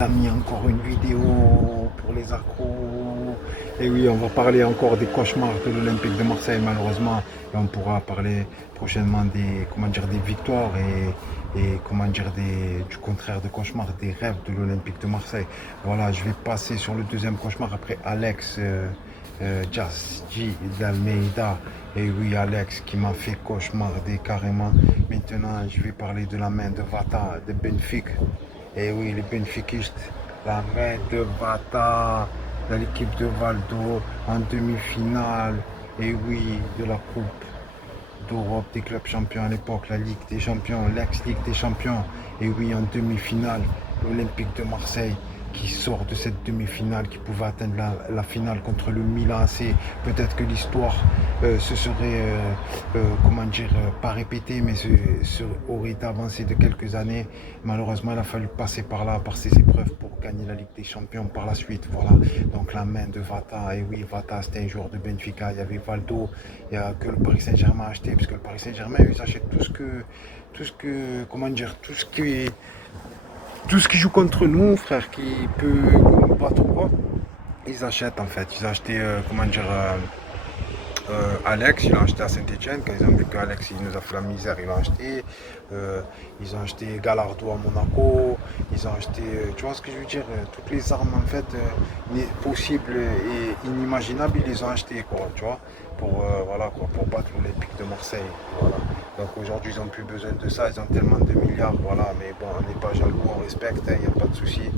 Amis, encore une vidéo pour les accros. Et oui, on va parler encore des cauchemars de l'Olympique de Marseille, malheureusement. Et on pourra parler prochainement des, comment dire, des victoires et comment dire, du contraire de cauchemars, des rêves de l'Olympique de Marseille. Voilà, je vais passer sur le deuxième cauchemar après Alex Jasji d'Almeida. Et oui, Alex qui m'a fait cauchemarder carrément. Maintenant, je vais parler de la main de Vata, de Benfica. Et oui, les bénéficistes, la main de Bata, de l'équipe de Valdo en demi-finale. Et oui, de la Coupe d'Europe des clubs champions à l'époque, la Ligue des champions, l'ex-Ligue des champions. Et oui, en demi-finale, l'Olympique de Marseille qui sort de cette demi-finale, qui pouvait atteindre la finale contre le Milan AC. Peut-être que l'histoire se serait, comment dire, pas répétée, mais aurait été avancée de quelques années. Malheureusement, il a fallu passer par là, par ces épreuves pour gagner la Ligue des Champions par la suite. Voilà, donc la main de Vata. Et oui, Vata, c'était un joueur de Benfica. Il y avait Valdo, il y a que le Paris Saint-Germain a acheté, parce que le Paris Saint-Germain, ils achètent comment dire, tout ce qui joue contre nous, frère, qui peut nous battre ou quoi, ils achètent en fait. Ils ont acheté, comment dire, Alex, ils l'ont acheté à Saint-Etienne. Quand ils ont vu qu'Alex il nous a fait la misère, ils l'ont acheté. Ils ont acheté Gallardo à Monaco. Ils ont acheté, tu vois ce que je veux dire, toutes les armes en fait possibles et inimaginables, ils les ont achetées, quoi, tu vois, pour, voilà, quoi, pour battre l'Olympique de Marseille. Voilà. Donc aujourd'hui, ils n'ont plus besoin de ça, ils ont tellement de milliards, voilà. Mais bon, on n'est pas jaloux, on respecte, il n'y a pas de souci.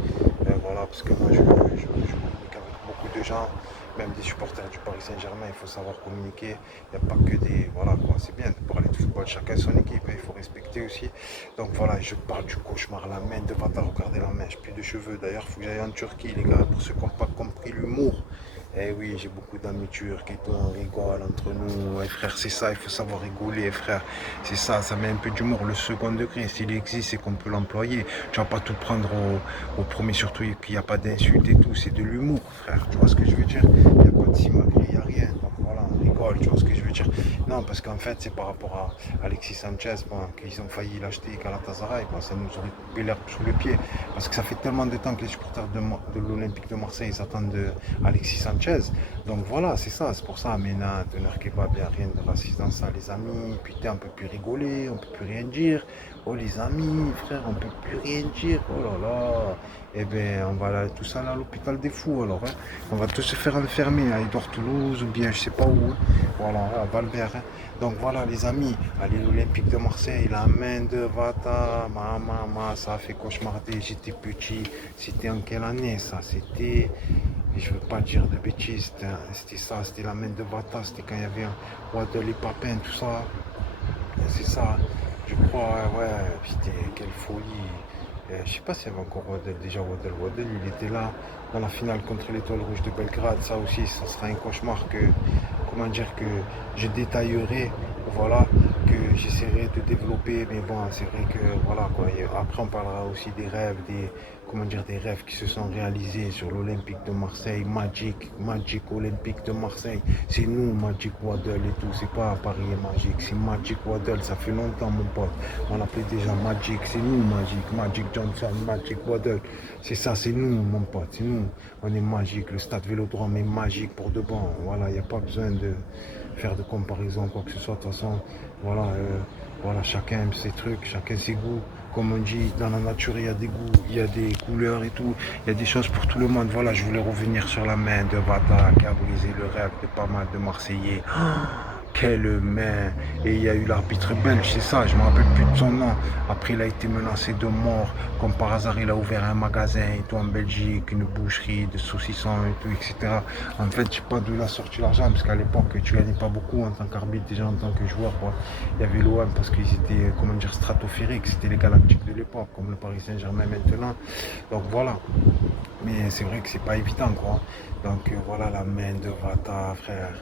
Voilà, parce que moi, je communique avec beaucoup de gens, même des supporters du Paris Saint-Germain, il faut savoir communiquer. Il n'y a pas que des. Voilà quoi, c'est bien de parler de football, chacun son équipe, il faut respecter aussi. Donc voilà, je parle du cauchemar, la main de Vata, regardez la main, j'ai plus de cheveux. D'ailleurs, il faut que j'aille en Turquie, les gars, pour ceux qui n'ont pas compris l'humour. Eh oui, j'ai beaucoup d'amis turcs et tout, on rigole entre nous. Et frère, c'est ça, il faut savoir rigoler, frère. C'est ça, ça met un peu d'humour. Le second degré, s'il existe, c'est qu'on peut l'employer. Tu vas pas tout prendre au premier, surtout qu'il n'y a pas d'insultes et tout. C'est de l'humour, frère. Tu vois ce que je veux dire? Il n'y a pas de simagrée, il n'y a rien. Donc voilà, on rigole, tu vois ce que je veux dire? Non, parce qu'en fait, c'est par rapport à Alexis Sanchez, bon, qu'ils ont failli l'acheter Galatasaray. Bon, ça nous aurait coupé l'herbe sous le pied. Parce que ça fait tellement de temps que les supporters de l'Olympique de Marseille s'attendent de Alexis Sanchez. Donc voilà, c'est ça, c'est pour ça, maintenant, teneur kebab, il n'y a rien de raciste dans ça, les amis. Putain, on peut plus rigoler, on peut plus rien dire. Oh les amis, frère, on peut plus rien dire. Oh là là. Eh bien, on va aller tous aller à l'hôpital des fous alors. Hein. On va tous se faire enfermer à Edouard Toulouse ou bien je sais pas où. Hein. Voilà, à Valvert. Hein. Donc voilà les amis, allez l'Olympique de Marseille, la main de Vata, maman, ça a fait cauchemarder, j'étais petit. C'était en quelle année ça? C'était. Et je ne veux pas dire de bêtises, c'était ça, c'était la main de Vata, c'était quand il y avait un Waddle et Papin, tout ça. C'est ça, je crois, ouais, putain, quelle folie. Je sais pas s'il y avait encore Waddle, déjà Waddle, il était là dans la finale contre l'Étoile Rouge de Belgrade. Ça aussi, ça sera un cauchemar que, comment dire, que je détaillerai, voilà, que j'essaierai de développer. Mais bon, c'est vrai que, voilà, quoi. Et après, on parlera aussi des rêves, comment dire, des rêves qui se sont réalisés sur l'Olympique de Marseille, Magic Olympique de Marseille. C'est nous, Magic Waddle et tout. C'est pas Paris et Magic, c'est Magic Waddle. Ça fait longtemps, mon pote. On appelait déjà Magic. C'est nous, Magic Johnson, Magic Waddle. C'est ça, c'est nous, mon pote. C'est nous. On est magique. Le stade Vélodrome est magique pour de bon. Voilà, il n'y a pas besoin de faire de comparaison, quoi que ce soit. De toute façon, voilà, voilà, chacun aime ses trucs, chacun ses goûts. Comme on dit, dans la nature, il y a des goûts, il y a des couleurs et tout. Il y a des choses pour tout le monde. Voilà, je voulais revenir sur la main de Vata qui a brisé le rêve de pas mal de Marseillais. Quelle main! Et il y a eu l'arbitre belge, c'est ça, je ne me rappelle plus de son nom. Après, il a été menacé de mort. Comme par hasard, il a ouvert un magasin et tout en Belgique, une boucherie de saucissons et tout, etc. En fait, je ne sais pas d'où il a sorti l'argent, parce qu'à l'époque, tu gagnais pas beaucoup en tant qu'arbitre, déjà en tant que joueur, quoi. Il y avait l'OM parce qu'ils étaient, comment dire, stratosphériques, c'était les Galactiques de l'époque, comme le Paris Saint-Germain maintenant. Donc voilà. Mais c'est vrai que c'est pas évident, quoi. Donc voilà la main de Vata, frère.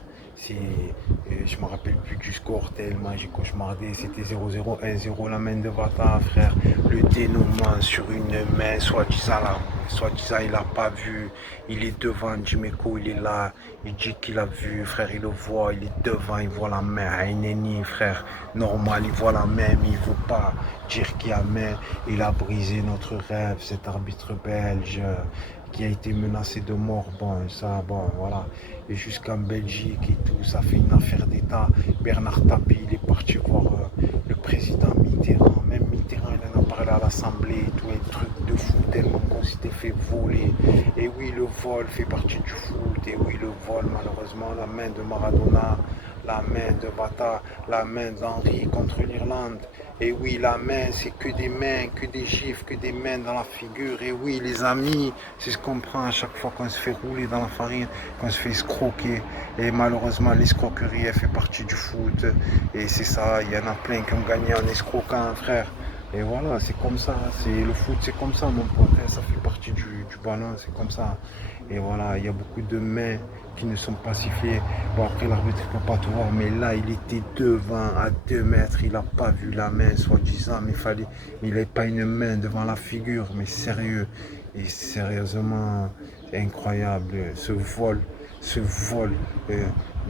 Je me rappelle plus du score tellement j'ai cauchemardé. C'était 0-0, 1-0, la main de Vata, frère. Le dénouement sur une main, soit disant il a pas vu. Il est devant Jimeko, il est là. Il dit qu'il a vu, frère, il le voit. Il est devant, il voit la main. Aineni, frère, normal, il voit la main, mais il veut pas dire qu'il y a main. Il a brisé notre rêve, cet arbitre belge qui a été menacé de mort. Bon, ça, bon, voilà. Et jusqu'en Belgique et tout, ça fait une affaire d'État. Bernard Tapie, il est parti voir le président Mitterrand. Même Mitterrand, il en a parlé à l'Assemblée et tout, un truc de fou, tellement qu'on s'était fait voler. Et oui, le vol fait partie du foot. Et oui, le vol, malheureusement, la main de Maradona, la main de Bata, la main d'Henri contre l'Irlande. Et oui, la main, c'est que des mains, que des gifs, que des mains dans la figure. Et oui, les amis, c'est ce qu'on prend à chaque fois qu'on se fait rouler dans la farine, qu'on se fait escroquer. Et malheureusement, l'escroquerie, elle fait partie du foot. Et c'est ça, il y en a plein qui ont gagné en escroquant, frère. Et voilà, c'est comme ça, c'est le foot, c'est comme ça, mon pote, ça fait partie du ballon, c'est comme ça. Et voilà, il y a beaucoup de mains qui ne sont pas sifflées. Bon, après, l'arbitre ne peut pas tout voir, mais là, il était devant, à 2 mètres, il n'a pas vu la main, soi-disant, mais il n'avait pas une main devant la figure, mais sérieux, et sérieusement, incroyable, ce vol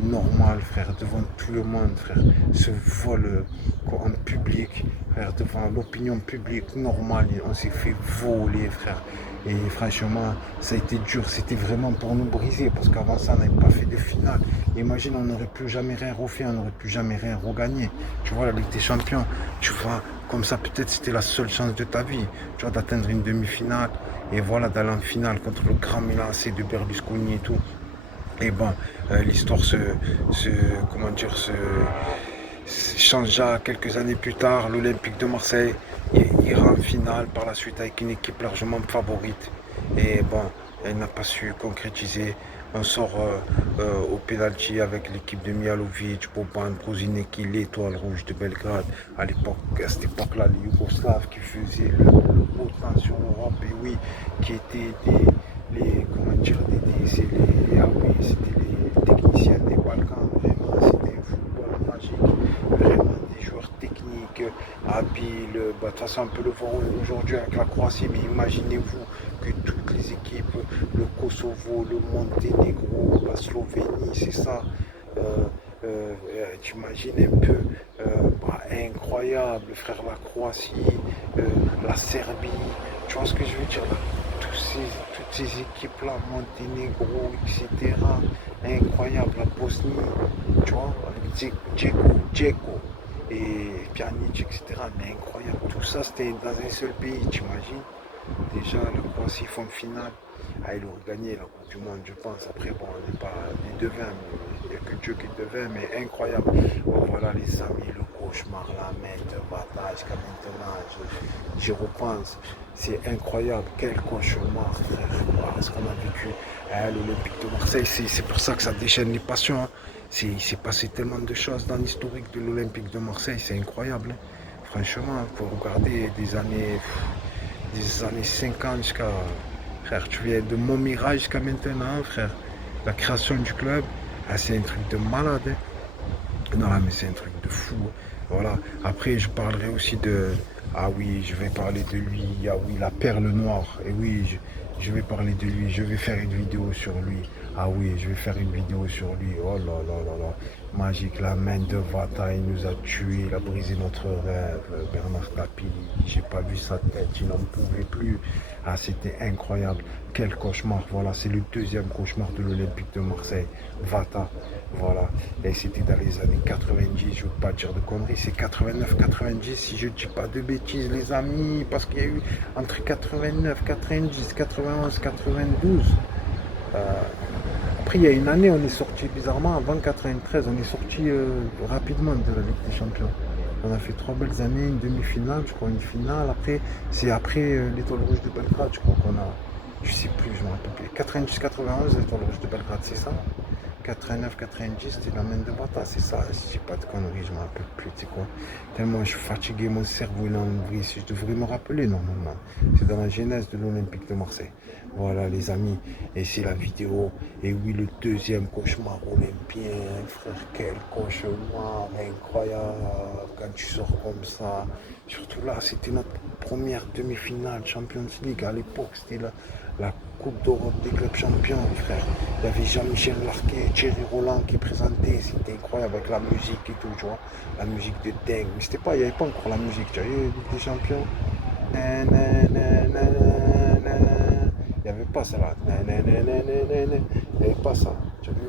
normal, frère, devant tout le monde, frère, ce vol en public, frère, devant l'opinion publique normale, on s'est fait voler, frère. Et franchement, ça a été dur, c'était vraiment pour nous briser, parce qu'avant ça, on n'avait pas fait de finale. Imagine, on n'aurait plus jamais rien refait, on n'aurait plus jamais rien regagné. Tu vois, la Ligue des Champions, tu vois, comme ça, peut-être c'était la seule chance de ta vie, tu vois, d'atteindre une demi-finale, et voilà, d'aller en finale contre le grand Milan AC de Berlusconi et tout. Et bon, l'histoire comment dire, se changea quelques années plus tard. L'Olympique de Marseille ira en finale par la suite avec une équipe largement favorite. Et bon, elle n'a pas su concrétiser. On sort au penalty avec l'équipe de Mihalovic, Boban, Brozineki, l'étoile rouge de Belgrade. À cette époque-là, les Yougoslaves qui faisaient le haut temps sur l'Europe, et oui, qui étaient comment dire, ah oui, c'était les techniciens des Balkans, vraiment, c'était un football magique, vraiment des joueurs techniques, habiles. Bah, de toute façon, on peut le voir aujourd'hui avec la Croatie, mais imaginez-vous que toutes les équipes, le Kosovo, le Monténégro, la Slovénie, c'est ça. T'imagines un peu, incroyable, frère, la Croatie, la Serbie, tu vois ce que je veux dire là? Toutes ces équipes-là, Monténégro, etc. Incroyable, la Bosnie, tu vois, avec Dzeko et Pjanic, etc. Mais incroyable, tout ça c'était dans un seul pays, t'imagines? Déjà, la Croatie font finale. Ah, ils auraient gagné la Coupe du Monde, je pense. Après, bon, on n'est pas des devins, il n'y a que Dieu qui est devin, mais incroyable. Bon, voilà, les amis, le cauchemar, la main de bataille, jusqu'à maintenant, j'y repense. C'est incroyable, quel cauchemar, frère. Voilà, ce qu'on a vécu à l'Olympique de Marseille, c'est pour ça que ça déchaîne les passions. Hein. Il s'est passé tellement de choses dans l'historique de l'Olympique de Marseille, c'est incroyable. Hein. Franchement, il faut regarder des années 50 jusqu'à... Frère, tu viens de Montmirail jusqu'à maintenant, frère. La création du club, ah, c'est un truc de malade. Hein. Non, mais c'est un truc de fou. Voilà. Après, je parlerai aussi de... Ah oui, je vais parler de lui. Ah oui, la perle noire. Et oui, je vais parler de lui. Je vais faire une vidéo sur lui. Ah oui, je vais faire une vidéo sur lui. Oh là là là là. Magique, la main de Vata, il nous a tués, il a brisé notre rêve. Bernard Tapie, j'ai pas vu sa tête, il n'en pouvait plus. Ah, c'était incroyable. Quel cauchemar. Voilà, c'est le deuxième cauchemar de l'Olympique de Marseille. Vata, voilà. Et c'était dans les années 90, je ne veux pas dire de conneries, c'est 89-90, si je ne dis pas de bêtises, les amis, parce qu'il y a eu entre 89, 90, 91, 92. Après, il y a une année, on est sorti bizarrement, avant 93, on est sorti rapidement de la Ligue des Champions. On a fait 3 belles années, une demi-finale, je crois, une finale. Après, c'est après l'Étoile Rouge de Belgrade, je crois qu'on a, je sais plus, je me rappelle plus. 90-91, l'Étoile Rouge de Belgrade, c'est ça? 89, 90, c'était la main de Bata, c'est ça. Si je dis pas de conneries, je me rappelle plus, tu sais quoi. Tellement je suis fatigué, mon cerveau il est en vrille. Je devrais me rappeler normalement. C'est dans la genèse de l'Olympique de Marseille. Voilà les amis, et c'est la vidéo. Et oui, le deuxième cauchemar olympien, frère, quel cauchemar incroyable quand tu sors comme ça. Surtout là, c'était notre première demi-finale Champions League à l'époque, c'était la Coupe d'Europe des clubs champions, frère. Il y avait Jean-Michel Larquet, Thierry Roland qui présentait, c'était incroyable avec la musique et tout, tu vois. La musique de dingue. Mais c'était pas, il n'y avait pas encore la musique, tu vois, Ligue des champions. Na, na, na, na, na. Il n'y avait pas ça là. Na, na, na, na, na, na. Il n'y avait pas ça, tu as vu.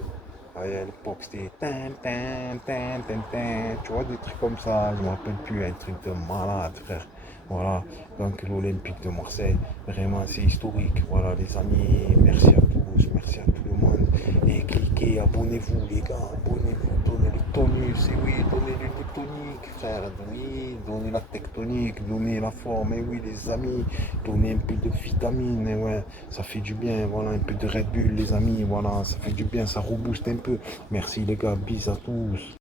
À l'époque, c'était tan, tan, tan, tan, tan. Tu vois, des trucs comme ça, je ne me rappelle plus, un truc de malade, frère. Voilà, donc l'Olympique de Marseille, vraiment c'est historique. Voilà les amis, merci à tous, merci à tout le monde. Et cliquez, abonnez-vous les gars, abonnez-vous, donnez le tonus, et oui, donnez le tonique, frère, oui, donnez la tectonique, donnez la forme, et oui les amis, donnez un peu de vitamines, et ouais, ça fait du bien, voilà, un peu de Red Bull les amis, voilà, ça fait du bien, ça rebooste un peu. Merci les gars, bis à tous.